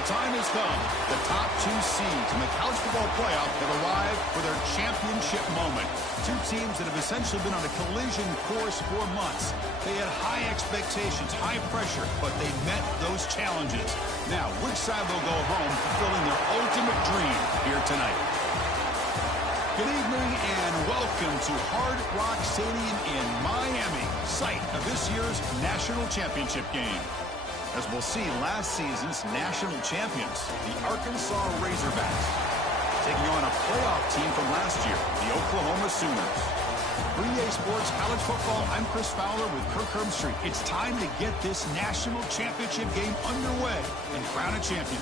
The time has come. The top two seeds in the college football playoff have arrived for their championship moment. Two teams that have essentially been on a collision course for months. They had high expectations, high pressure, but they met those challenges. Now, which side will go home fulfilling their ultimate dream here tonight? Good evening and welcome to Hard Rock Stadium in Miami, site of this year's national championship game. As we'll see, last season's national champions, the Arkansas Razorbacks, taking on a playoff team from last year, the Oklahoma Sooners. For EA Sports College Football, I'm Chris Fowler with Kirk Herbstreit. It's time to get this national championship game underway and crown a champion.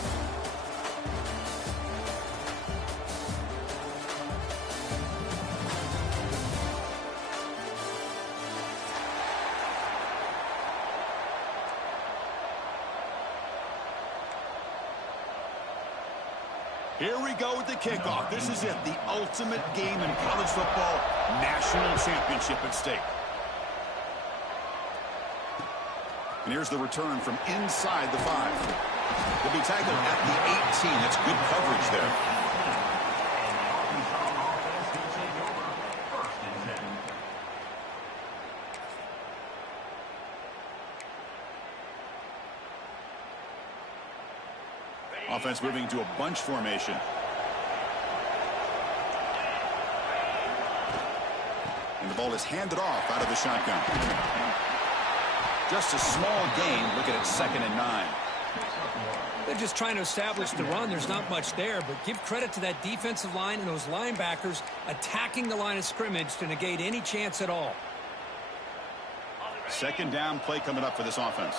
Here we go with the kickoff. This is it, the ultimate game in college football, national championship at stake. And here's the return from inside the 5. Will be tackled at the 18. That's good coverage there. Offense moving to a bunch formation. And the ball is handed off out of the shotgun. Just a small gain. Look at it, 2nd and 9. They're just trying to establish the run. There's not much there, but give credit to that defensive line and those linebackers attacking the line of scrimmage to negate any chance at all. 2nd down play coming up for this offense.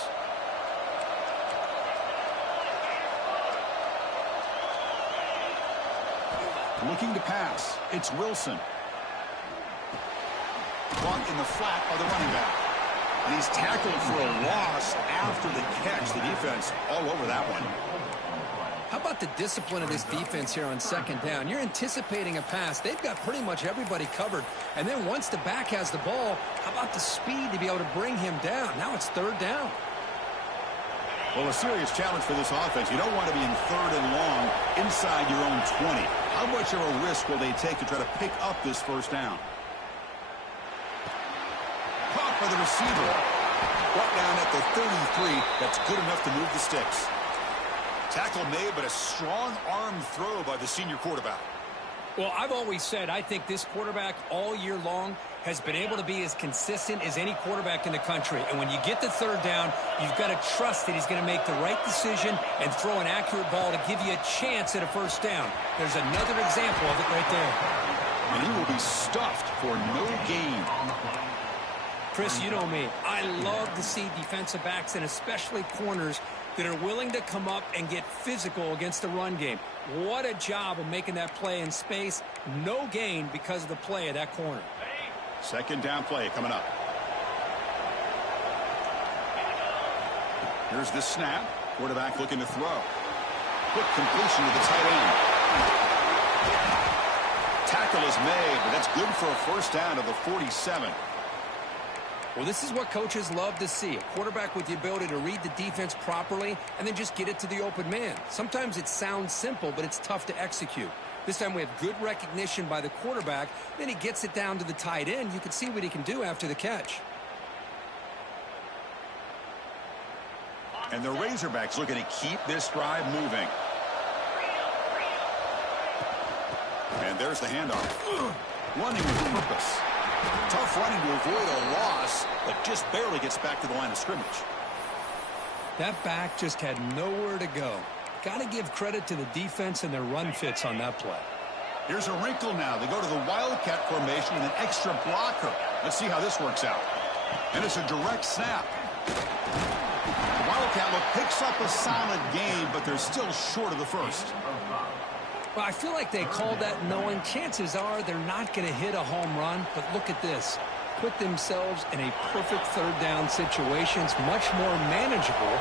Looking to pass. It's Wilson. Caught in the flat by the running back. And he's tackled for a loss after the catch. The defense all over that one. How about the discipline of this defense here on 2nd down? You're anticipating a pass. They've got pretty much everybody covered. And then once the back has the ball, how about the speed to be able to bring him down? Now it's 3rd down. Well, a serious challenge for this offense. You don't want to be in 3rd and long inside your own 20. How much of a risk will they take to try to pick up this 1st down? Caught by the receiver. Brought down at the 33. That's good enough to move the sticks. Tackle made, but a strong arm throw by the senior quarterback. Well, I've always said I think this quarterback all year long has been able to be as consistent as any quarterback in the country. And when you get the 3rd down, you've got to trust that he's going to make the right decision and throw an accurate ball to give you a chance at a 1st down. There's another example of it right there. And he will be stuffed for no gain. Chris, you know me. I love to see defensive backs and especially corners that are willing to come up and get physical against the run game. What a job of making that play in space. No gain because of the play of that corner. 2nd down play coming up. Here's the snap. Quarterback looking to throw. Quick completion to the tight end. Tackle is made, but that's good for a 1st down to the 47. Well, this is what coaches love to see. A quarterback with the ability to read the defense properly and then just get it to the open man. Sometimes it sounds simple, but it's tough to execute. This time we have good recognition by the quarterback. Then he gets it down to the tight end. You can see what he can do after the catch. And the Razorbacks looking to keep this drive moving. And there's the handoff. Running with purpose. Tough running to avoid a loss, but just barely gets back to the line of scrimmage. That back just had nowhere to go. Got to give credit to the defense and their run fits on that play. Here's a wrinkle now. They go to the Wildcat formation with an extra blocker. Let's see how this works out. And it's a direct snap. The Wildcat look picks up a solid gain, but they're still short of the 1st. Well, I feel like they called that knowing chances are they're not going to hit a home run. But look at this. Put themselves in a perfect 3rd down situation. It's much more manageable.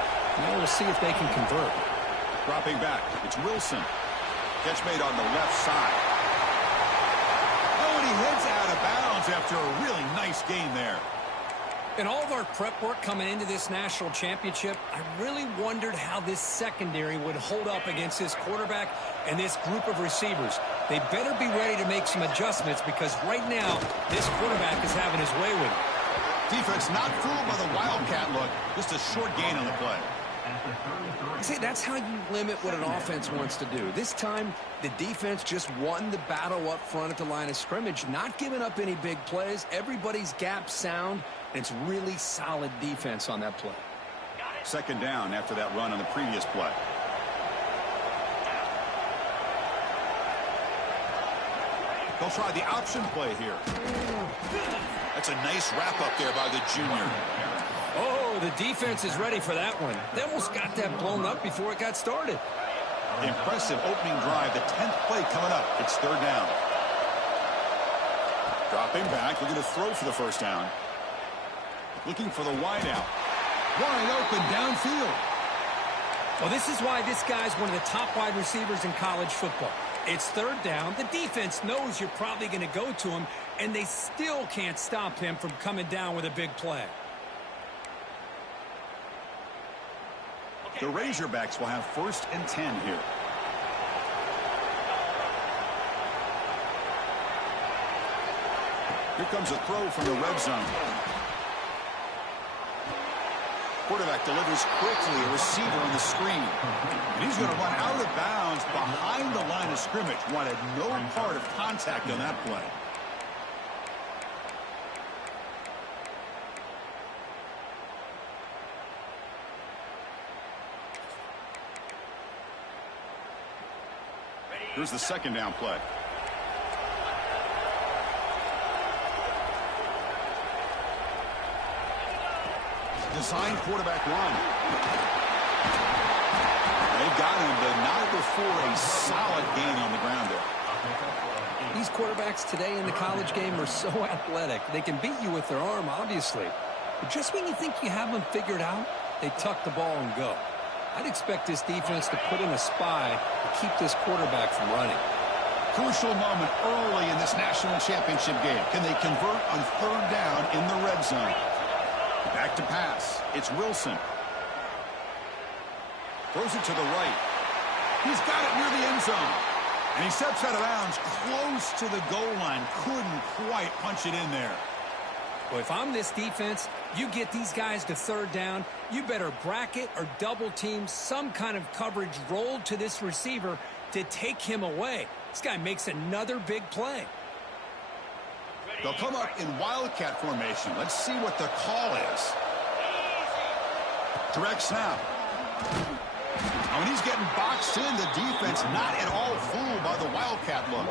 Now we'll see if they can convert. Dropping back, it's Wilson. Catch made on the left side. Oh, and he heads out of bounds after a really nice gain there. In all of our prep work coming into this national championship, I really wondered how this secondary would hold up against this quarterback and this group of receivers. They better be ready to make some adjustments because right now, this quarterback is having his way with it. Defense not fooled by the Wildcat look. Just a short gain on the play. See, that's how you limit what an offense wants to do. This time, the defense just won the battle up front at the line of scrimmage, not giving up any big plays. Everybody's gap sound, and it's really solid defense on that play. Second down after that run on the previous play. They'll try the option play here. That's a nice wrap up there by the junior. Oh, the defense is ready for that one. They almost got that blown up before it got started. Impressive opening drive. The 10th play coming up. It's third down. Dropping back. Looking to throw for the first down. Looking for the wide out. Wide open downfield. Well, this is why this guy's one of the top wide receivers in college football. It's third down. The defense knows you're probably going to go to him, and they still can't stop him from coming down with a big play. The Razorbacks will have 1st and 10 here. Here comes a throw from the red zone. Quarterback delivers quickly, a receiver on the screen. And he's going to run out of bounds behind the line of scrimmage. Wanted no part of contact on that play. Here's the second down play. Design quarterback run. They've got him, but not before a solid gain on the ground there. These quarterbacks today in the college game are so athletic. They can beat you with their arm, obviously. But just when you think you have them figured out, they tuck the ball and go. I'd expect this defense to put in a spy to keep this quarterback from running. Crucial moment early in this national championship game. Can they convert on third down in the red zone? Back to pass. It's Wilson. Throws it to the right. He's got it near the end zone. And he steps out of bounds close to the goal line. Couldn't quite punch it in there. Well, if I'm this defense, you get these guys to third down, you better bracket or double team some kind of coverage rolled to this receiver to take him away. This guy makes another big play. They'll come up in Wildcat formation. Let's see what the call is. Direct snap. When he's getting boxed in, the defense not at all fooled by the Wildcat look.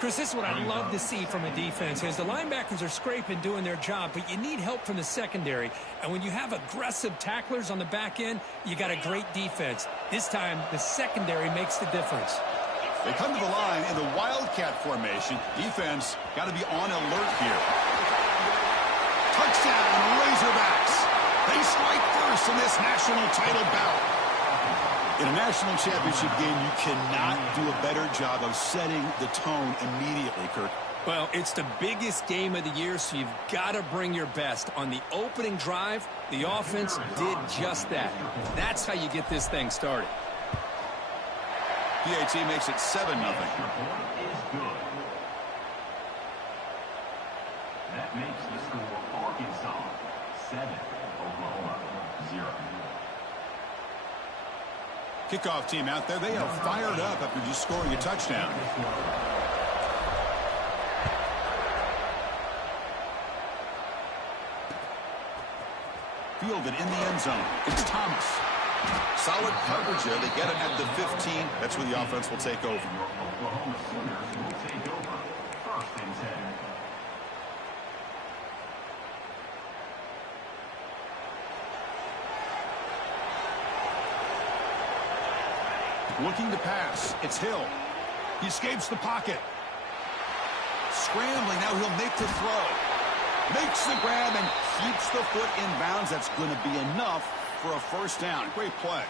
Chris, this is what I love to see from a defense is the linebackers are scraping, doing their job, but you need help from the secondary. And when you have aggressive tacklers on the back end, you got a great defense. This time, the secondary makes the difference. They come to the line in the Wildcat formation. Defense got to be on alert here. Touchdown, Razorbacks. They strike first in this national title bout. In a national championship game, you cannot do a better job of setting the tone immediately, Kirk. Well, it's the biggest game of the year, so you've got to bring your best. On the opening drive, the offense did just that. That's how you get this thing started. PAT makes it 7-0. That makes the score Arkansas 7, Oklahoma 0. Kickoff team out there, they are fired up after just scoring a touchdown. Fielded in the end zone. It's Thomas. Solid coverage there. They get him at the 15. That's where the offense will take over. Oklahoma Sooners will take over 1st and 10. Looking to pass. It's Hill. He escapes the pocket. Scrambling. Now he'll make the throw. Makes the grab and keeps the foot in bounds. That's going to be enough for a first down. Great play.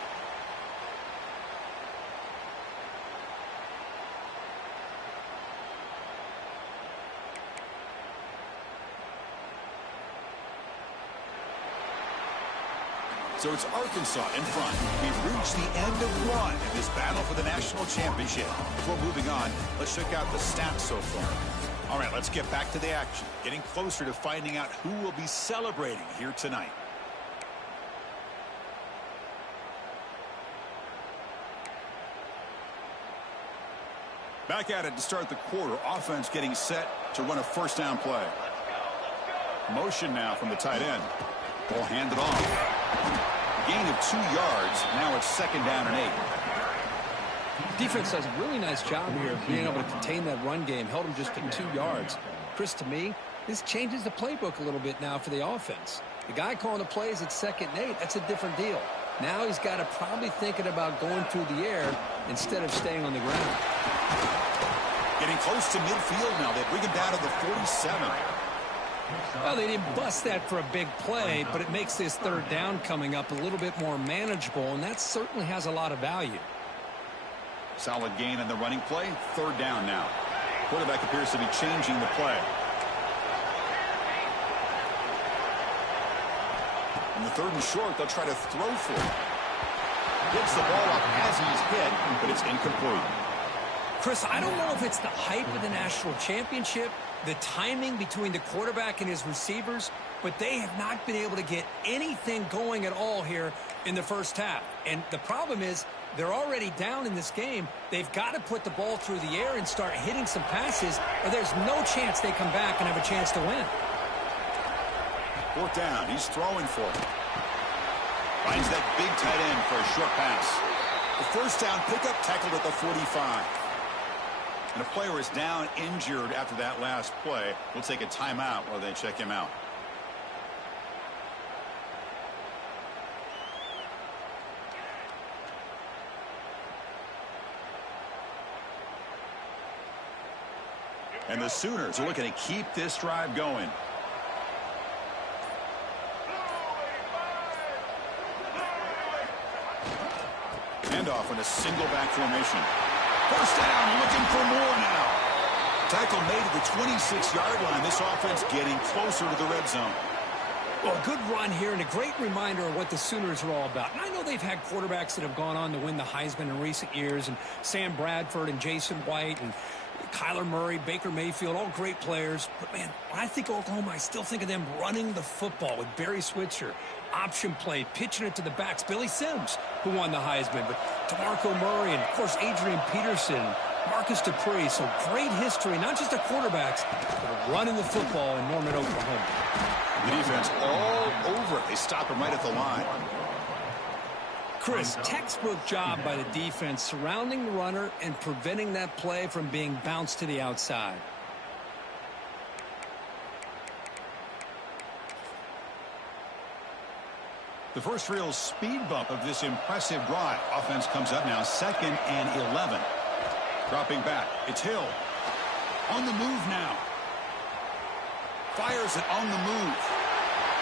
So it's Arkansas in front. We've reached the end of one in this battle for the national championship. Before moving on, let's check out the stats so far. All right, let's get back to the action. Getting closer to finding out who will be celebrating here tonight. Back at it to start the quarter. Offense getting set to run a first down play. Motion now from the tight end. Ball handed off. Gain of 2 yards. Now it's second down and 8. Defense does a really nice job here of being able to contain that run game. Held him just to 2 yards. Chris, to me, this changes the playbook a little bit now for the offense. The guy calling the plays at 2nd and 8, that's a different deal. Now he's got to probably thinking about going through the air instead of staying on the ground. Getting close to midfield now. They bring him down to the 47. Well, they didn't bust that for a big play, but it makes this third down coming up a little bit more manageable, and that certainly has a lot of value. Solid gain in the running play. Third down now. Quarterback appears to be changing the play. In the 3rd and short, they'll try to throw for it. Gets the ball up as he's hit, but it's incomplete. Chris, I don't know if it's the hype of the national championship, the timing between the quarterback and his receivers, but they have not been able to get anything going at all here in the first half. And the problem is they're already down in this game. They've got to put the ball through the air and start hitting some passes, or there's no chance they come back and have a chance to win. 4th down. He's throwing for it. Finds that big tight end for a short pass. The first down pickup, tackled at the 45. And a player is down injured after that last play. We'll take a timeout while they check him out. And the Sooners are looking to keep this drive going. Handoff in a single back formation. First down, looking for more now. Tackle made at the 26-yard line. This offense getting closer to the red zone. Well, a good run here and a great reminder of what the Sooners are all about. And I know they've had quarterbacks that have gone on to win the Heisman in recent years, and Sam Bradford and Jason White and Kyler Murray, Baker Mayfield, all great players. But, man, when I think of Oklahoma, I still think of them running the football with Barry Switzer, option play, pitching it to the backs. Billy Sims, who won the Heisman, but DeMarco Murray and, of course, Adrian Peterson, Marcus Dupree. So great history, not just the quarterbacks, but running the football in Norman, Oklahoma. The defense all over it. They stop him right at the line. Chris, textbook job by the defense surrounding the runner and preventing that play from being bounced to the outside. The first real speed bump of this impressive drive. Offense comes up now, 2nd and 11. Dropping back. It's Hill. On the move now. Fires it on the move.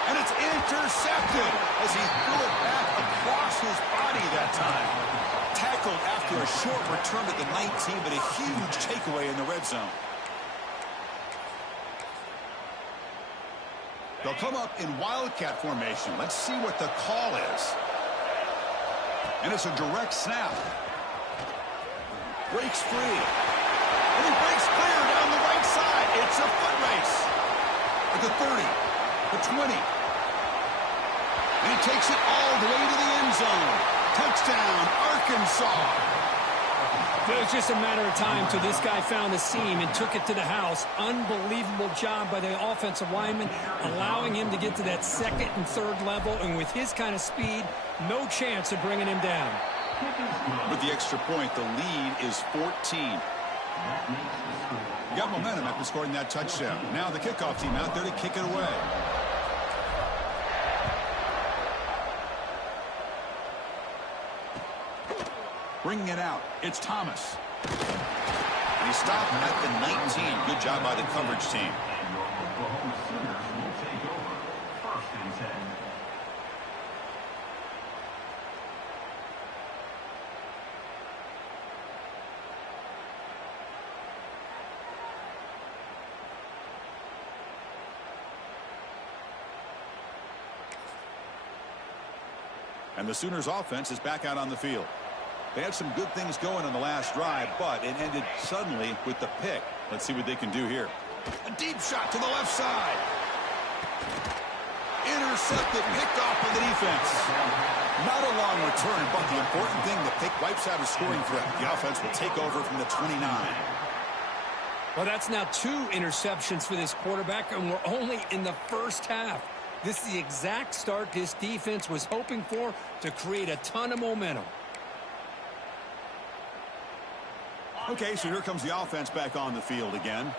And it's intercepted as he threw it back across his body that time. Tackled after a short return to the 19, but a huge takeaway in the red zone. They'll come up in wildcat formation. Let's see what the call is. And it's a direct snap. Breaks free. And he breaks clear down the right side. It's a foot race. At the 30, the 20. And he takes it all the way to the end zone. Touchdown, Arkansas. It was just a matter of time till this guy found the seam and took it to the house. Unbelievable job by the offensive lineman, allowing him to get to that 2nd and 3rd level. And with his kind of speed, no chance of bringing him down. With the extra point, the lead is 14. You got momentum after scoring that touchdown. Now the kickoff team out there to kick it away. Bringing it out, it's Thomas. And he stopped at the 19. Good job by the coverage team. And the Sooners offense is back out on the field. They had some good things going on the last drive, but it ended suddenly with the pick. Let's see what they can do here. A deep shot to the left side. Intercepted, picked off by the defense. Not a long return, but the important thing, the pick wipes out a scoring threat. The offense will take over from the 29. Well, that's now 2 interceptions for this quarterback, and we're only in the first half. This is the exact start this defense was hoping for to create a ton of momentum. Okay, so here comes the offense back on the field again.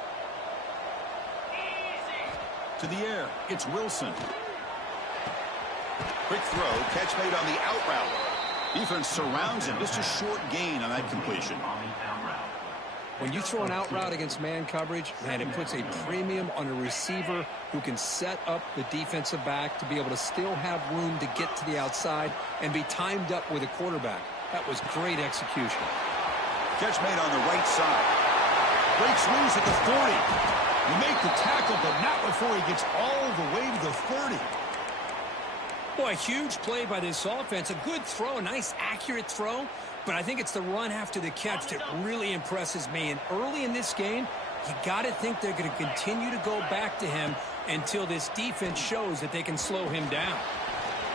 To the air, it's Wilson. Quick throw, catch made on the out route. Defense surrounds him, just a short gain on that completion. When you throw an out route against man coverage, man, it puts a premium on a receiver who can set up the defensive back to be able to still have room to get to the outside and be timed up with a quarterback. That was great execution. Catch made on the right side. Breaks loose at the 40. You make the tackle, but not before he gets all the way to the 30. Boy, huge play by this offense. A good throw, a nice accurate throw. But I think it's the run after the catch that really impresses me. And early in this game, you got to think they're going to continue to go back to him until this defense shows that they can slow him down.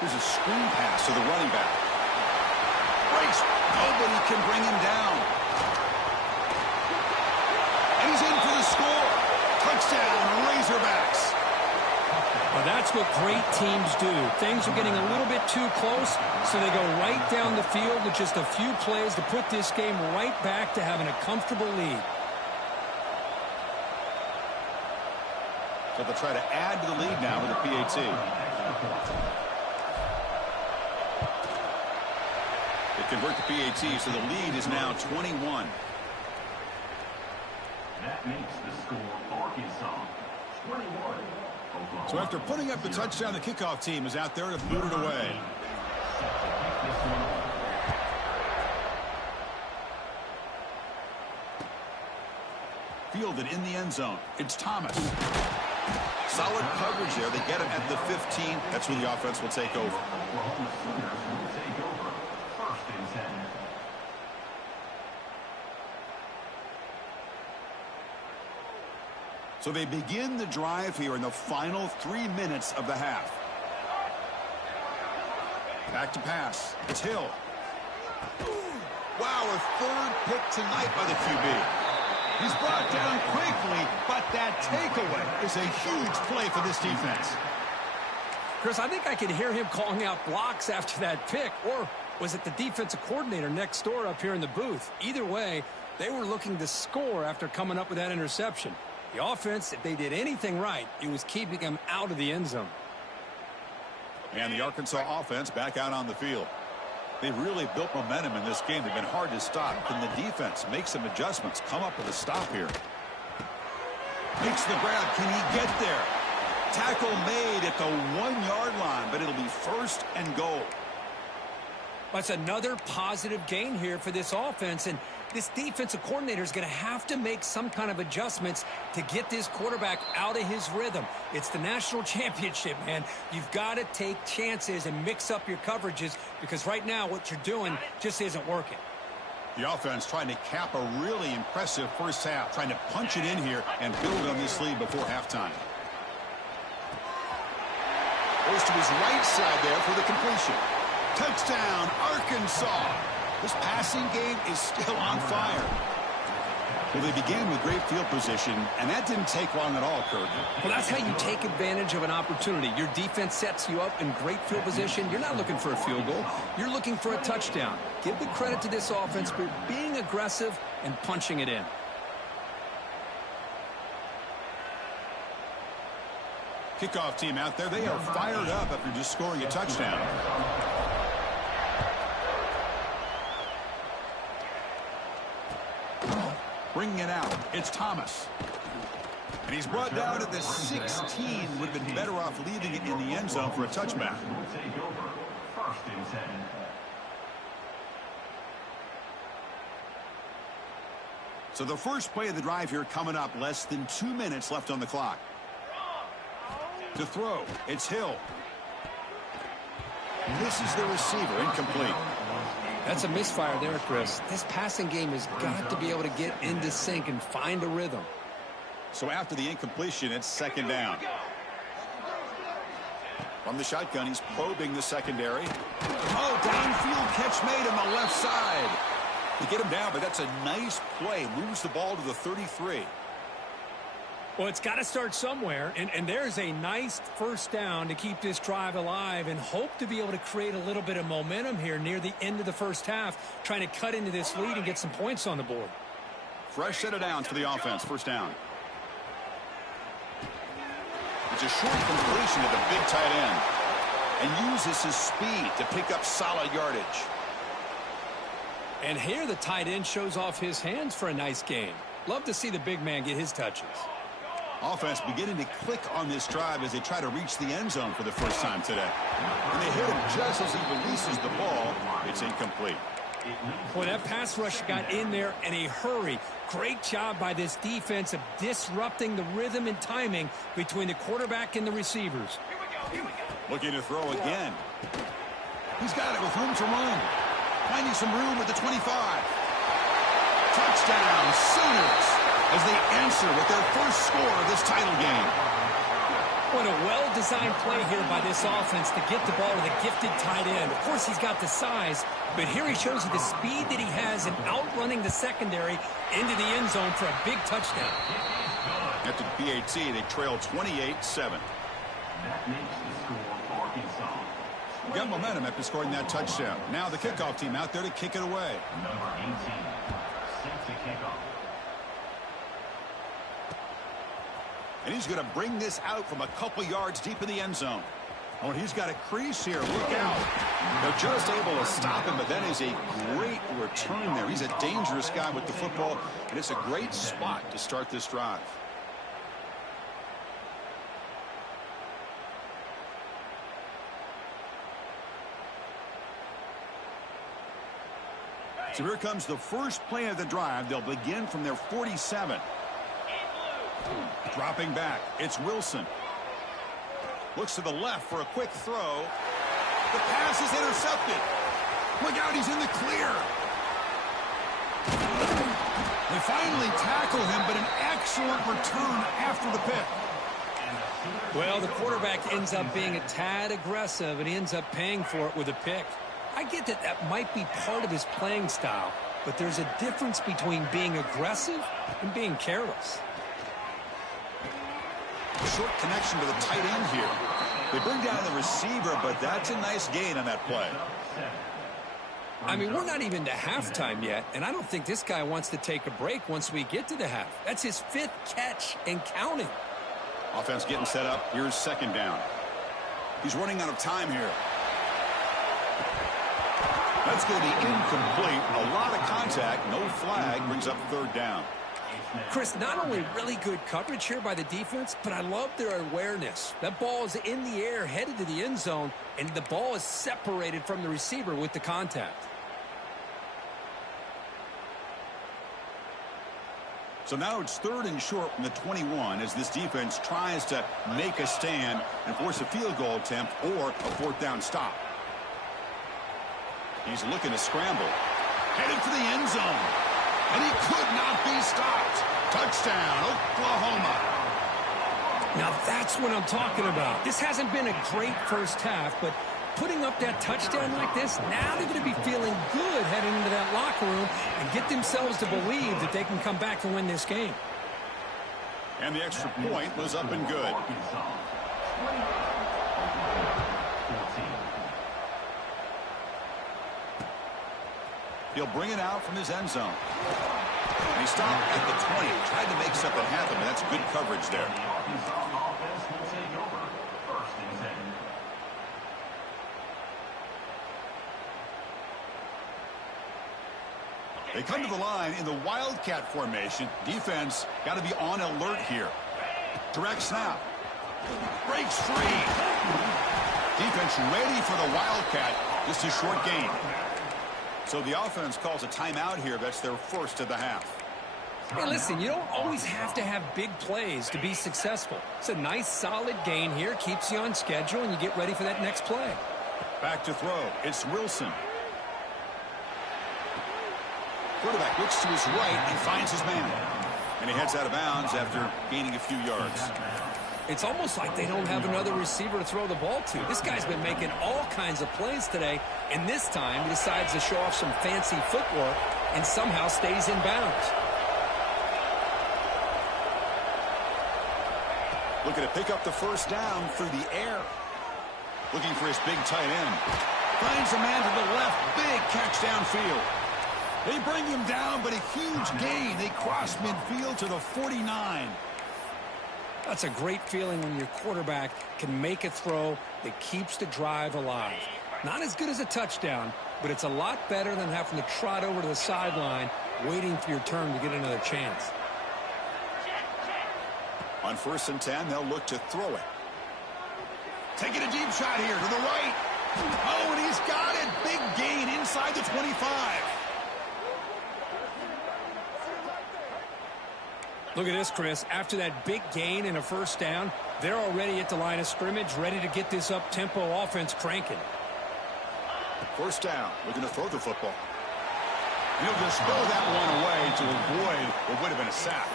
Here's a screen pass to the running back. Breaks. Nobody can bring him down. And he's in for the score. Touchdown, Razorbacks. Well, that's what great teams do. Things are getting a little bit too close, so they go right down the field with just a few plays to put this game right back to having a comfortable lead. So they'll try to add to the lead now with a PAT. They convert the PAT, so the lead is now 21. That makes the score Arkansas 21. So after putting up the touchdown, the kickoff team is out there to boot it away. Fielded in the end zone. It's Thomas. Solid coverage there. They get him at the 15. That's where the offense will take over. So they begin the drive here in the final 3 minutes of the half. Back to pass. It's Hill. Wow, a third pick tonight by the QB. He's brought down quickly, but that takeaway is a huge play for this defense. Chris, I think I could hear him calling out blocks after that pick, or was it the defensive coordinator next door up here in the booth? Either way, they were looking to score after coming up with that interception. The offense, if they did anything right, it was keeping them out of the end zone. And the Arkansas offense back out on the field. They've really built momentum in this game. They've been hard to stop. Can the defense make some adjustments, come up with a stop here? Makes the grab. Can he get there? Tackle made at the 1-yard line, but it'll be first and goal. That's another positive gain here for this offense, and this defensive coordinator is going to have to make some kind of adjustments to get this quarterback out of his rhythm. It's the national championship, man. You've got to take chances and mix up your coverages because right now what you're doing just isn't working. The offense trying to cap a really impressive first half, trying to punch it in here and build on this lead before halftime. Goes to his right side there for the completion. Touchdown, Arkansas. This passing game is still on fire. Well, they began with great field position, and that didn't take long at all, Kirk. Well, that's how you take advantage of an opportunity. Your defense sets you up in great field position. You're not looking for a field goal. You're looking for a touchdown. Give the credit to this offense for being aggressive and punching it in. Kickoff team out there, they are fired up after just scoring a touchdown. Bringing it out, it's Thomas. And he's brought down at the 16. Would have been better off leaving it in the end zone for a touchback. So the first play of the drive here coming up, less than 2 minutes left on the clock. To throw, it's Hill. Misses the receiver, incomplete. That's a misfire there, Chris. This passing game has got to be able to get into sync and find a rhythm. So after the incompletion, it's second down. From the shotgun, he's probing the secondary. Oh, downfield catch made on the left side. They get him down, but that's a nice play. Moves the ball to the 33. Well, it's got to start somewhere, and there's a nice first down to keep this drive alive and hope to be able to create a little bit of momentum here near the end of the first half, trying to cut into this lead and get some points on the board. Fresh set of downs for the offense. First down. It's a short completion to the big tight end and uses his speed to pick up solid yardage. And here the tight end shows off his hands for a nice gain. Love to see the big man get his touches. Offense beginning to click on this drive as they try to reach the end zone for the first time today. And they hit him just as he releases the ball. It's incomplete. Boy, that pass rush got in there in a hurry. Great job by this defense of disrupting the rhythm and timing between the quarterback and the receivers. Looking to throw again. He's got it with room to run. Finding some room at the 25. Touchdown, Sooners, as they answer with their first score of this title game. What a well-designed play here by this offense to get the ball to the gifted tight end. Of course, he's got the size, but here he shows you the speed that he has in outrunning the secondary into the end zone for a big touchdown. After the PAT, they trail 28-7. That makes the score Arkansas. Got momentum after scoring that touchdown. Now the kickoff team out there to kick it away. Number 18, set to kick off. And he's going to bring this out from a couple yards deep in the end zone. Oh, and he's got a crease here. Look out. They're just able to stop him, but that is a great return there. He's a dangerous guy with the football, and it's a great spot to start this drive. So here comes the first play of the drive. They'll begin from their 47. Dropping back, it's Wilson. Looks to the left for a quick throw. The pass is intercepted. Look out, he's in the clear. They finally tackle him, but an excellent return after the pick. Well, the quarterback ends up being a tad aggressive, and he ends up paying for it with a pick. I get that that might be part of his playing style, but there's a difference between being aggressive and being careless. Short connection to the tight end here. They bring down the receiver, but that's a nice gain on that play. I mean, we're not even to halftime yet, and I don't think this guy wants to take a break once we get to the half. That's his 5th catch and counting. Offense getting set up. Here's second down. He's running out of time here. That's going to be incomplete. A lot of contact. No flag. Brings up third down. Chris, not only really good coverage here by the defense, but I love their awareness. That ball is in the air, headed to the end zone, and the ball is separated from the receiver with the contact. So now it's third and short from the 21 as this defense tries to make a stand and force a field goal attempt or a fourth down stop. He's looking to scramble. Headed for the end zone. And he could not be stopped. Touchdown, Oklahoma. Now that's what I'm talking about. This hasn't been a great first half, but putting up that touchdown like this, now they're going to be feeling good heading into that locker room and get themselves to believe that they can come back and win this game. And the extra point was up and good. He'll bring it out from his end zone. And he stopped at the 20. Tried to make something happen, but that's good coverage there. They come to the line in the Wildcat formation. Defense got to be on alert here. Direct snap. Breaks free. Defense ready for the Wildcat. Just a short gain. So the offense calls a timeout here. That's their first of the half. Hey, listen, you don't always have to have big plays to be successful. It's a nice, solid gain here. Keeps you on schedule, and you get ready for that next play. Back to throw. It's Wilson. Quarterback looks to his right and finds his man. And he heads out of bounds after gaining a few yards. It's almost like they don't have another receiver to throw the ball to. This guy's been making all kinds of plays today, and this time he decides to show off some fancy footwork and somehow stays in bounds. Looking to pick up the first down through the air. Looking for his big tight end. Finds a man to the left. Big catch downfield. They bring him down, but a huge gain. They cross midfield to the 49. That's a great feeling when your quarterback can make a throw that keeps the drive alive. Not as good as a touchdown, but it's a lot better than having to trot over to the sideline waiting for your turn to get another chance. On 1st and 10, they'll look to throw it. Taking a deep shot here to the right. Oh, and he's got it. Big gain inside the 25. Look at this, Chris. After that big gain and a first down, they're already at the line of scrimmage, ready to get this up-tempo offense cranking. First down, looking to throw the football. He'll just throw that one away to avoid what would have been a sack.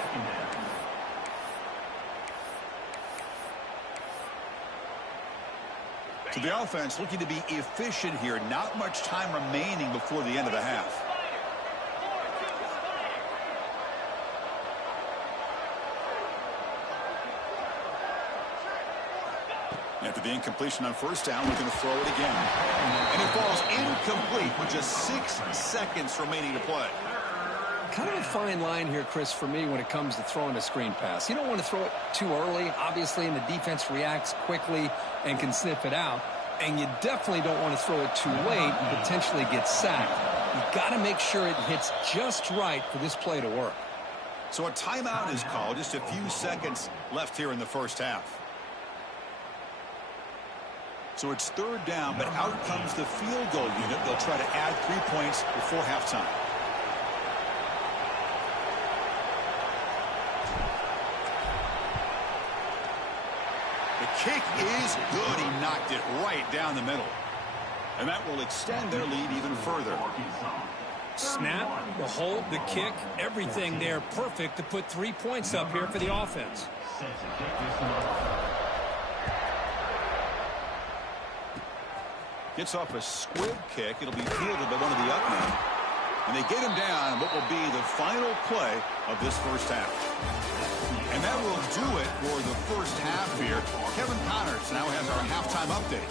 So the offense looking to be efficient here. Not much time remaining before the end of the half. After the incompletion on first down, we're going to throw it again. And it falls incomplete with just 6 seconds remaining to play. Kind of a fine line here, Chris, for me when it comes to throwing a screen pass. You don't want to throw it too early, obviously, and the defense reacts quickly and can sniff it out. And you definitely don't want to throw it too late and potentially get sacked. You've got to make sure it hits just right for this play to work. So a timeout is called. Just a few seconds left here in the first half. So it's 3rd down, but out comes the field goal unit. They'll try to add 3 points before halftime. The kick is good. He knocked it right down the middle. And that will extend their lead even further. Snap, the hold, the kick, everything there perfect to put 3 points up here for the offense. Gets off a squib kick. It'll be fielded by one of the up men. And they get him down in what will be the final play of this first half. And that will do it for the first half here. Kevin Connors now has our halftime update.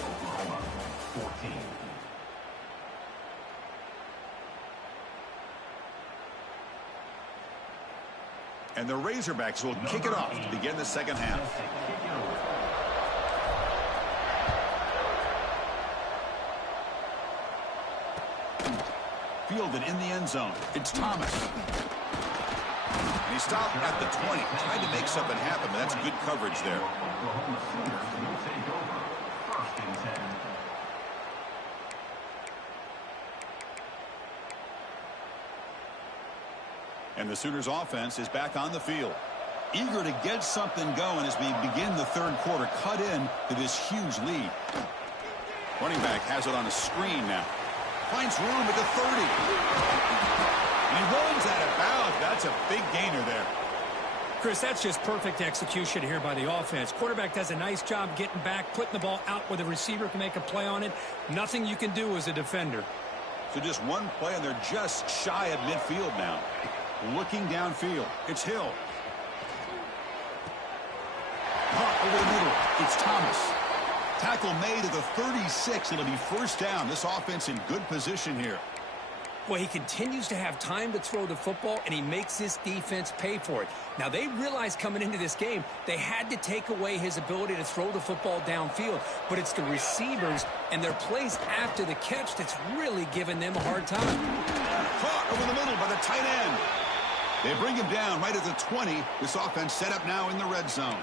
And the Razorbacks will kick it off to begin the second half. Fielded in the end zone. It's Thomas. And he stopped at the 20. Tried to make something happen, but that's good coverage there. And the Sooners offense is back on the field. Eager to get something going as we begin the 3rd quarter. Cut in to this huge lead. Running back has it on a screen now. Finds room at the 30. And he runs out of bounds. That's a big gainer there. Chris, that's just perfect execution here by the offense. Quarterback does a nice job getting back, putting the ball out where the receiver can make a play on it. Nothing you can do as a defender. So just one play, and they're just shy of midfield now. Looking downfield. It's Hill. Over the middle. It's Thomas. Tackle made at the 36. It'll be first down. This offense in good position here. Well, he continues to have time to throw the football, and he makes this defense pay for it. Now, they realized coming into this game they had to take away his ability to throw the football downfield, but it's the receivers and their plays after the catch that's really giving them a hard time. Caught over the middle by the tight end. They bring him down right at the 20. This offense set up now in the red zone.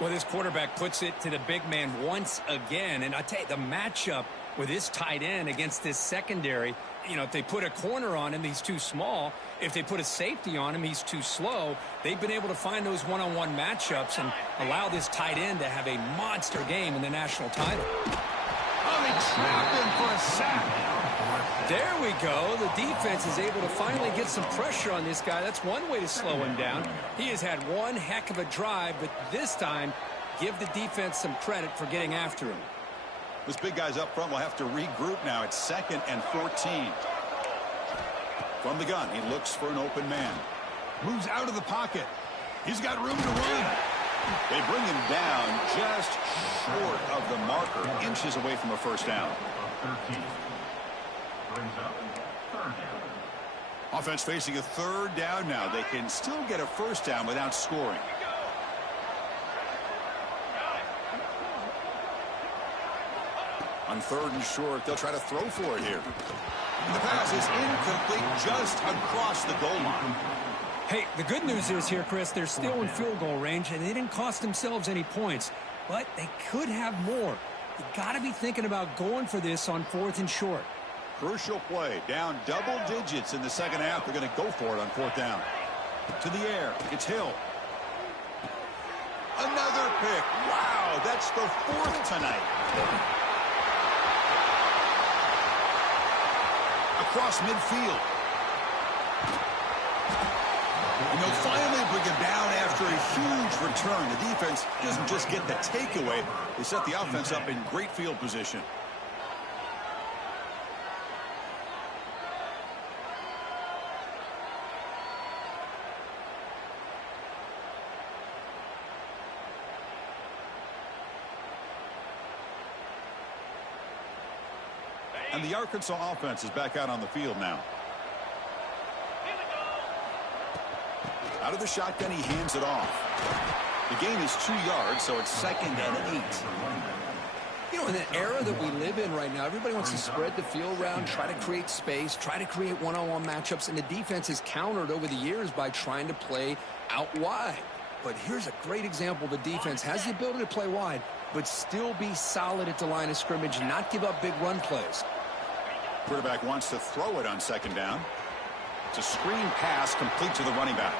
Well, this quarterback puts it to the big man once again. And I tell you, the matchup with this tight end against this secondary, you know, if they put a corner on him, he's too small. If they put a safety on him, he's too slow. They've been able to find those one-on-one matchups and allow this tight end to have a monster game in the national title. Oh, they trap him for a sack. There we go. The defense is able to finally get some pressure on this guy. That's one way to slow him down. He has had one heck of a drive, but this time, give the defense some credit for getting after him. Those big guys up front will have to regroup now. It's 2nd and 14. From the gun, he looks for an open man. Moves out of the pocket. He's got room to run. They bring him down just short of the marker, inches away from a first down. 13. Brings up 3rd down. Offense facing a 3rd down now. They can still get a first down without scoring. On 3rd and short, they'll try to throw for it here. The pass is incomplete just across the goal line. Hey, the good news is here, Chris, they're still in field goal range, and they didn't cost themselves any points, but they could have more. You got to be thinking about going for this on 4th and short. Crucial play. Down double digits in the second half. They're going to go for it on 4th down. To the air. It's Hill. Another pick. Wow, that's the 4th tonight. Across midfield. And they'll finally bring him down after a huge return. The defense doesn't just get the takeaway. They set the offense up in great field position. And the Arkansas offense is back out on the field now. Out of the shotgun, he hands it off. The gain is 2 yards, so it's 2nd and 8. You know, in the era that we live in right now, everybody wants to spread the field around, try to create space, try to create one-on-one matchups, and the defense is countered over the years by trying to play out wide. But here's a great example. The defense has the ability to play wide, but still be solid at the line of scrimmage and not give up big run plays. Quarterback wants to throw it on 2nd down. It's a screen pass complete to the running back.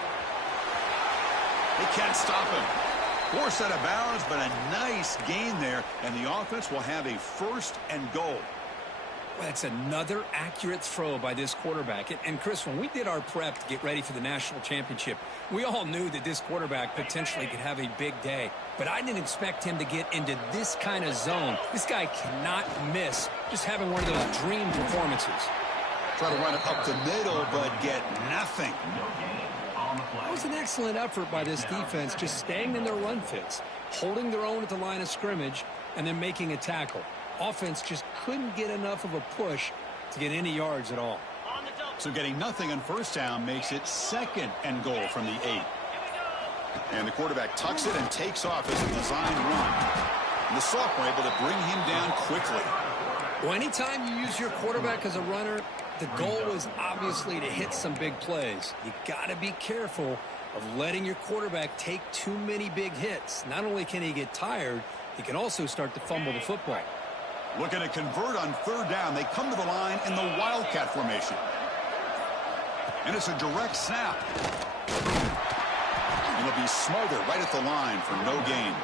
They can't stop him. Forced out of bounds, but a nice gain there, and the offense will have a 1st and goal. Well, that's another accurate throw by this quarterback. And Chris, when we did our prep to get ready for the national championship, we all knew that this quarterback potentially could have a big day. But I didn't expect him to get into this kind of zone. This guy cannot miss, just having one of those dream performances. Try to run it up the middle, but get nothing. That was an excellent effort by this defense, just staying in their run fits, holding their own at the line of scrimmage, and then making a tackle. Offense just couldn't get enough of a push to get any yards at all. So getting nothing on 1st down makes it 2nd and goal from the 8. And the quarterback tucks it and takes off as a design run. And the sophomore able to bring him down quickly. Well, anytime you use your quarterback as a runner, the goal is obviously to hit some big plays. You got to be careful of letting your quarterback take too many big hits. Not only can he get tired, he can also start to fumble the football. Looking to convert on 3rd down. They come to the line in the Wildcat formation. And it's a direct snap. And they'll be smarter right at the line for no gain.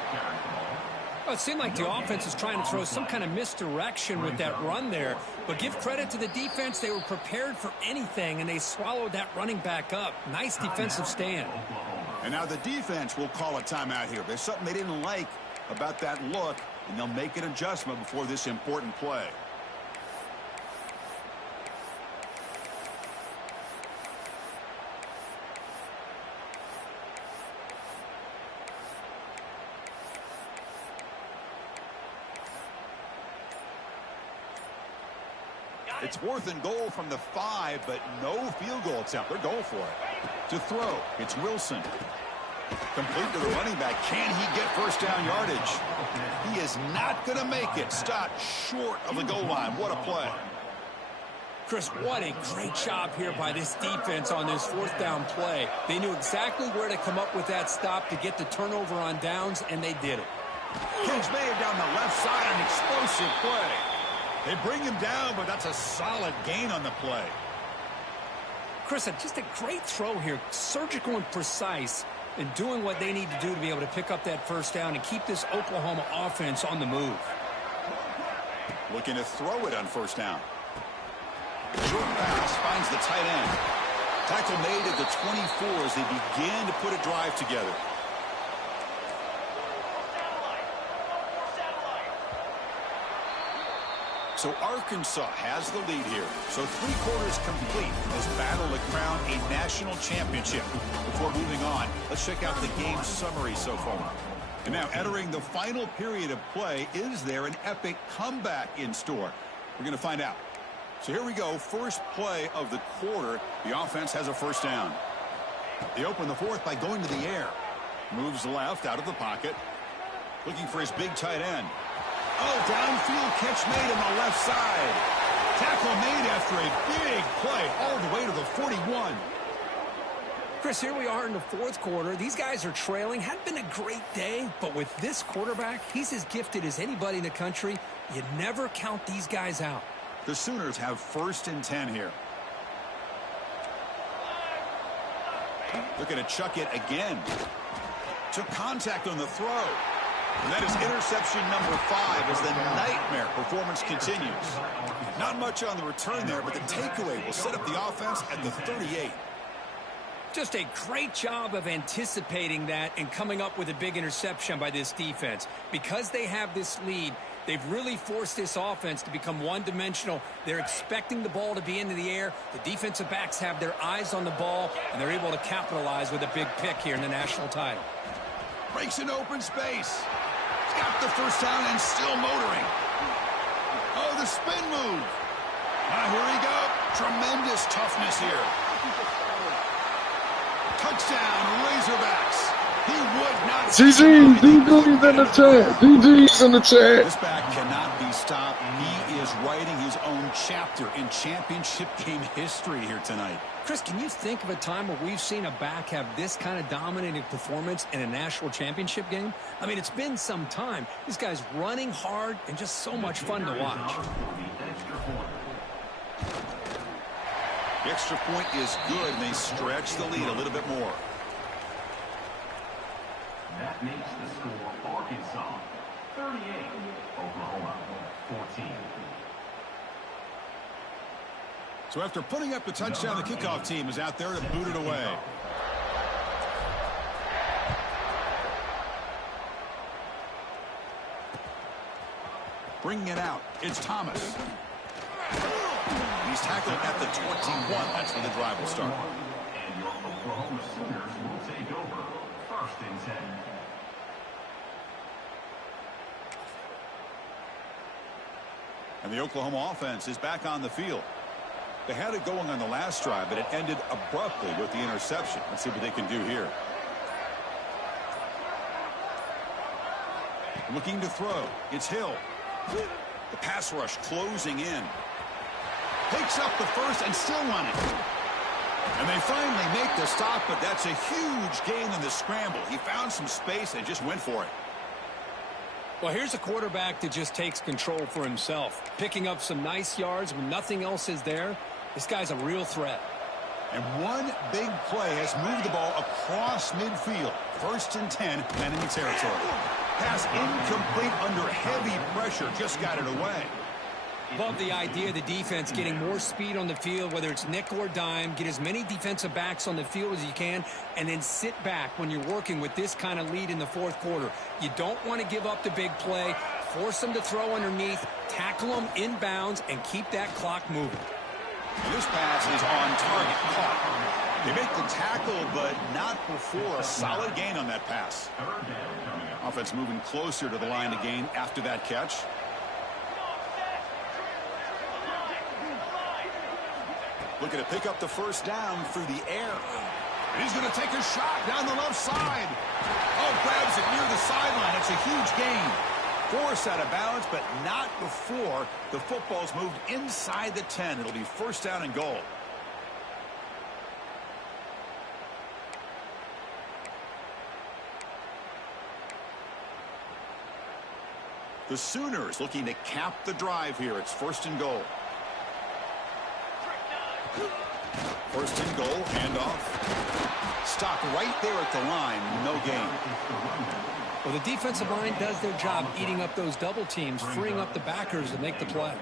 Well, it seemed like the offense is trying to throw some kind of misdirection with that run there. But give credit to the defense. They were prepared for anything, and they swallowed that running back up. Nice defensive stand. And now the defense will call a timeout here. There's something they didn't like about that look, and they'll make an adjustment before this important play. It's 4th and goal from the 5, but no field goal attempt. They're going for it. To throw, it's Wilson. Complete to the running back. Can he get 1st down yardage? He is not going to make it. Stopped short of the goal line. What a play. Chris, what a great job here by this defense on this 4th down play. They knew exactly where to come up with that stop to get the turnover on downs, and they did it. Kingsbury down the left side, an explosive play. They bring him down, but that's a solid gain on the play. Chris, just a great throw here. Surgical and precise in doing what they need to do to be able to pick up that 1st down and keep this Oklahoma offense on the move. Looking to throw it on first down. Short pass finds the tight end. Tackle made at the 24 as they began to put a drive together. So Arkansas has the lead here. So 3 quarters complete in this battle to crown a national championship. Before moving on, let's check out the game summary so far. And now entering the final period of play, is there an epic comeback in store? We're going to find out. So here we go. First play of the quarter. The offense has a first down. They open the fourth by going to the air. Moves left out of the pocket. Looking for his big tight end. Oh, downfield catch made on the left side. Tackle made after a big play all the way to the 41. Chris, here we are in the fourth quarter. These guys are trailing. Hadn't been a great day, but with this quarterback, he's as gifted as anybody in the country. You never count these guys out. The Sooners have 1st and 10 here. Looking to chuck it again. Took contact on the throw. And that is interception number 5 as the nightmare performance continues. Not much on the return there, but the takeaway will set up the offense at the 38. Just a great job of anticipating that and coming up with a big interception by this defense. Because they have this lead, they've really forced this offense to become one-dimensional. They're expecting the ball to be into the air. The defensive backs have their eyes on the ball, and they're able to capitalize with a big pick here in the national title. Breaks an open space. He's got the first down and still motoring. Oh, the spin move. Here we go. Tremendous toughness here. Touchdown, Razorbacks. He would not. GG's in the chat. GG's in the chat. This back cannot be stopped. He is writing his own chapter in championship game history here tonight. Chris, can you think of a time where we've seen a back have this kind of dominating performance in a national championship game? I mean, it's been some time. This guy's running hard and just so much fun to watch. The extra point is good, and they stretch the lead a little bit more. That makes the score Arkansas 38, Oklahoma 14. So after putting up the touchdown, the kickoff team is out there to boot it away. Bringing it out, it's Thomas. He's tackled at the 21. That's when the drive will start. And your Oklahoma Sooners will take over 1st and 10. And the Oklahoma offense is back on the field. They had it going on the last drive, but it ended abruptly with the interception. Let's see what they can do here. Looking to throw. It's Hill. The pass rush closing in. Picks up the first and still running. And they finally make the stop, but that's a huge gain in the scramble. He found some space and just went for it. Well, here's a quarterback that just takes control for himself. Picking up some nice yards when nothing else is there. This guy's a real threat. And one big play has moved the ball across midfield. 1st and 10, enemy territory. Pass incomplete under heavy pressure. Just got it away. Love the idea of the defense getting more speed on the field, whether it's nickel or dime. Get as many defensive backs on the field as you can, and then sit back when you're working with this kind of lead in the fourth quarter. You don't want to give up the big play. Force them to throw underneath, tackle them inbounds, and keep that clock moving. This pass is on target. Caught. They make the tackle, but not before a solid gain on that pass. Offense moving closer to the line to gain after that catch. Looking to pick up the first down through the air. And he's going to take a shot down the left side. Oh, grabs it near the sideline. It's a huge gain. Force out of bounds, but not before the football's moved inside the 10. It'll be first down and goal. The Sooners looking to cap the drive here. It's 1st and goal. 1st and goal, handoff. Stop right there at the line, no gain. Well, the defensive line does their job eating up those double teams, freeing up the backers to make the play.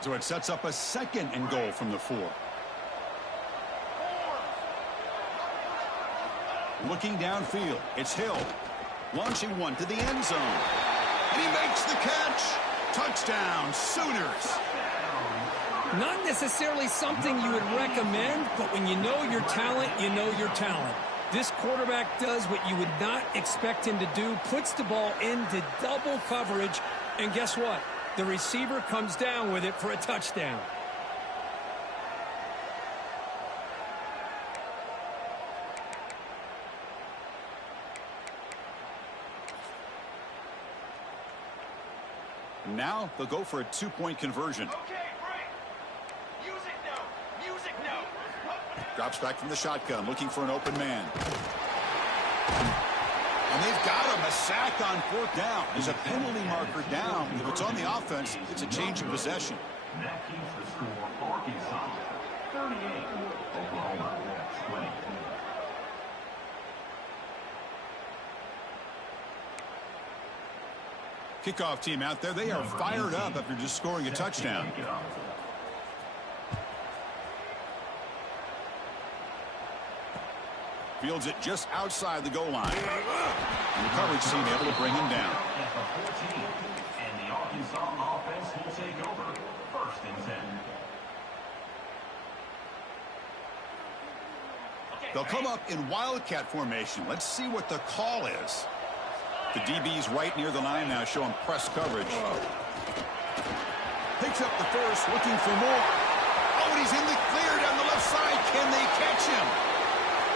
So it sets up a 2nd and goal from the 4. Looking downfield, it's Hill. Launching one to the end zone. And he makes the catch. Touchdown, Sooners. Not necessarily something you would recommend, but when you know your talent, you know your talent. This quarterback does what you would not expect him to do, puts the ball into double coverage, and guess what? The receiver comes down with it for a touchdown. Now they'll go for a 2-point conversion. Okay, break. Music note. Music note. Drops back from the shotgun, looking for an open man. And they've got him. A sack on 4th down. There's a penalty marker down. If it's on the offense, it's a change of possession. That keeps the score Arkansas 38, Oklahoma 20. Kickoff team out there, they are fired up after just scoring a touchdown. Fields it just outside the goal line. And the coverage team able to bring him down. At the 14, and the Arkansas offense will take over. 1st and 10. They'll come up in Wildcat formation. Let's see what the call is. The DB's right near the line now, showing press coverage. Picks up the first, looking for more. Oh, and he's in the clear down the left side. Can they catch him?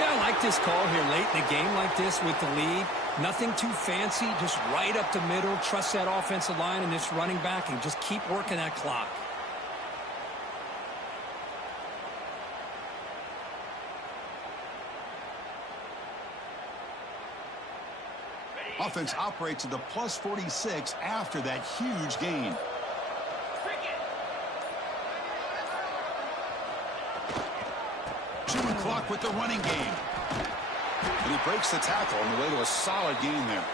Yeah, I like this call here late in the game like this with the lead. Nothing too fancy, just right up the middle. Trust that offensive line and this running back and just keep working that clock. Offense operates at the plus 46 after that huge gain. Chewing clock with the running game. And he breaks the tackle on the way to a solid gain there.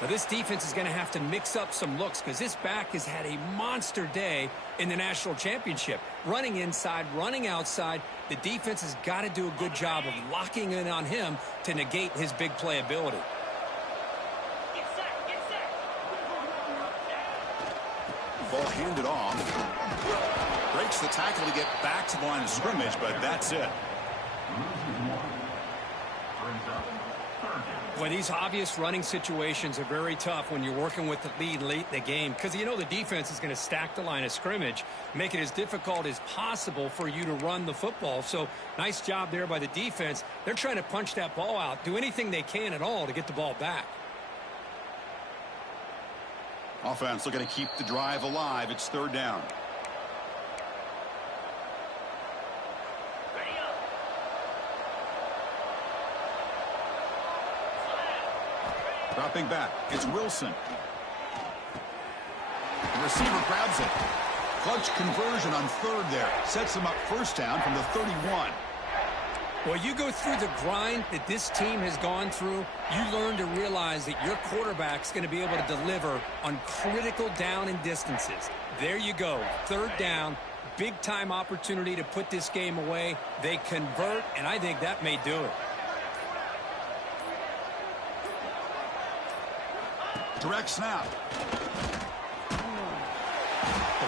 Now this defense is going to have to mix up some looks because this back has had a monster day in the national championship. Running inside, running outside. The defense has got to do a good job of locking in on him to negate his big play ability. Ball handed off. Breaks the tackle to get back to the line of scrimmage, but that's it. Well, these obvious running situations are very tough when you're working with the lead late in the game because you know the defense is going to stack the line of scrimmage, make it as difficult as possible for you to run the football. So nice job there by the defense. They're trying to punch that ball out, do anything they can at all to get the ball back. Offense looking to keep the drive alive. It's 3rd down. Dropping back, it's Wilson. The receiver grabs it. Clutch conversion on 3rd there. Sets him up 1st down from the 31. Well, you go through the grind that this team has gone through, you learn to realize that your quarterback's going to be able to deliver on critical down and distances. There you go, 3rd down, big-time opportunity to put this game away. They convert, and I think that may do it. Direct snap. The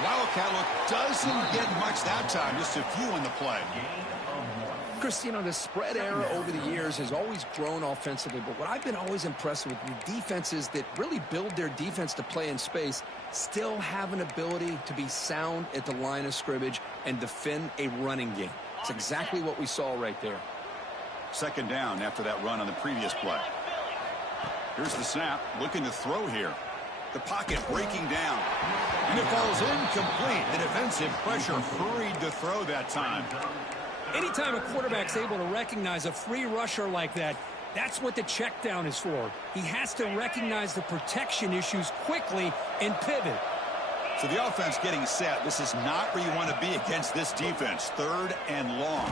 Wildcat look doesn't get much that time, just a few on the play. Chris, you know, the spread era over the years has always grown offensively, but what I've been always impressed with defenses that really build their defense to play in space still have an ability to be sound at the line of scrimmage and defend a running game. It's exactly what we saw right there. 2nd down after that run on the previous play. Here's the snap, looking to throw here. The pocket breaking down. And it falls incomplete. The defensive pressure hurried to throw that time. Anytime a quarterback's able to recognize a free rusher like that, that's what the check down is for. He has to recognize the protection issues quickly and pivot. So the offense getting set. This is not where you want to be against this defense. 3rd and long.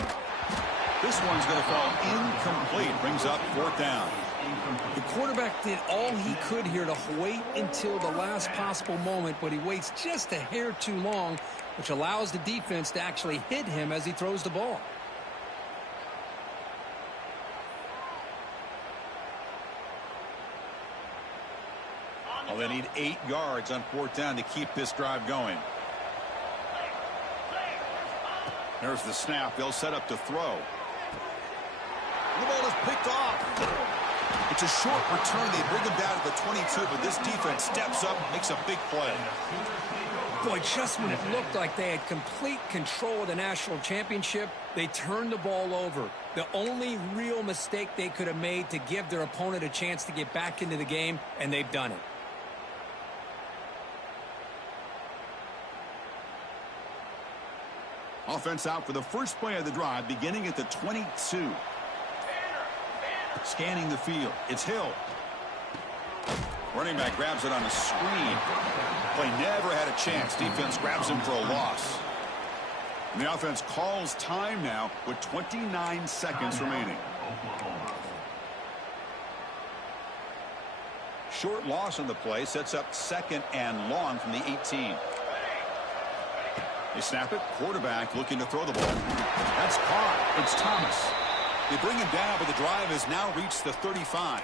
This one's going to fall incomplete. Brings up 4th down. The quarterback did all he could here to wait until the last possible moment, but he waits just a hair too long, which allows the defense to actually hit him as he throws the ball. Well, they need 8 yards on 4th down to keep this drive going. There's the snap. They'll set up to throw. The ball is picked off. It's a short return. They bring him down to the 22, but this defense steps up, makes a big play. Boy, just when it looked like they had complete control of the national championship, they turned the ball over. The only real mistake they could have made to give their opponent a chance to get back into the game, and they've done it. Offense out for the first play of the drive, beginning at the 22. Scanning the field. It's Hill. Running back grabs it on a screen. Play never had a chance. Defense grabs him for a loss. And the offense calls time now with 29 seconds remaining. Short loss on the play sets up 2nd and long from the 18. They snap it. Quarterback looking to throw the ball. That's caught. It's Thomas. They bring him down, but the drive has now reached the 35.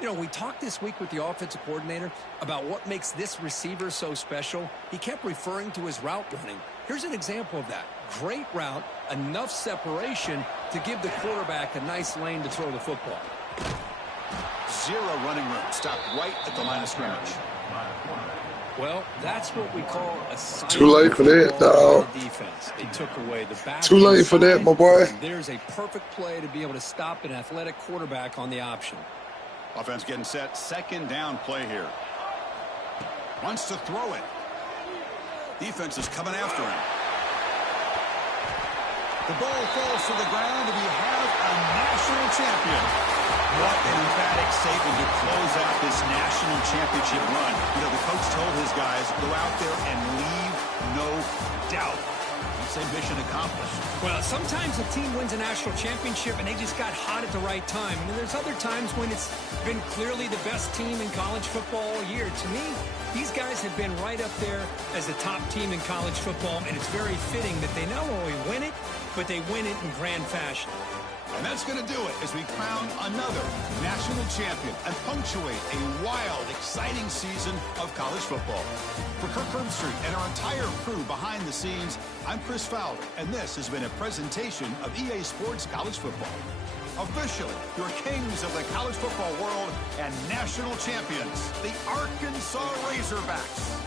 You know, we talked this week with the offensive coordinator about what makes this receiver so special. He kept referring to his route running. Here's an example of that. Great route, enough separation to give the quarterback a nice lane to throw the football. 0 running room. Stopped right at the line of scrimmage. Well, that's what we call a Too late for that, dog. Defense. They took away the back. Too late for that, my boy. There's a perfect play to be able to stop an athletic quarterback on the option. Offense getting set. 2nd down play here. Wants to throw it. Defense is coming after him. The ball falls to the ground, and we have a national champion. What an emphatic statement to close out this national championship run. You know, the coach told his guys, go out there and leave no doubt. I'd say mission accomplished. Well, sometimes a team wins a national championship and they just got hot at the right time. And there's other times when it's been clearly the best team in college football all year. To me, these guys have been right up there as the top team in college football, and it's very fitting that they not only win it, but they win it in grand fashion. And that's going to do it as we crown another national champion and punctuate a wild, exciting season of college football. For Kirk Herbstreit and our entire crew behind the scenes, I'm Chris Fowler, and this has been a presentation of EA Sports College Football. Officially, your kings of the college football world and national champions, the Arkansas Razorbacks.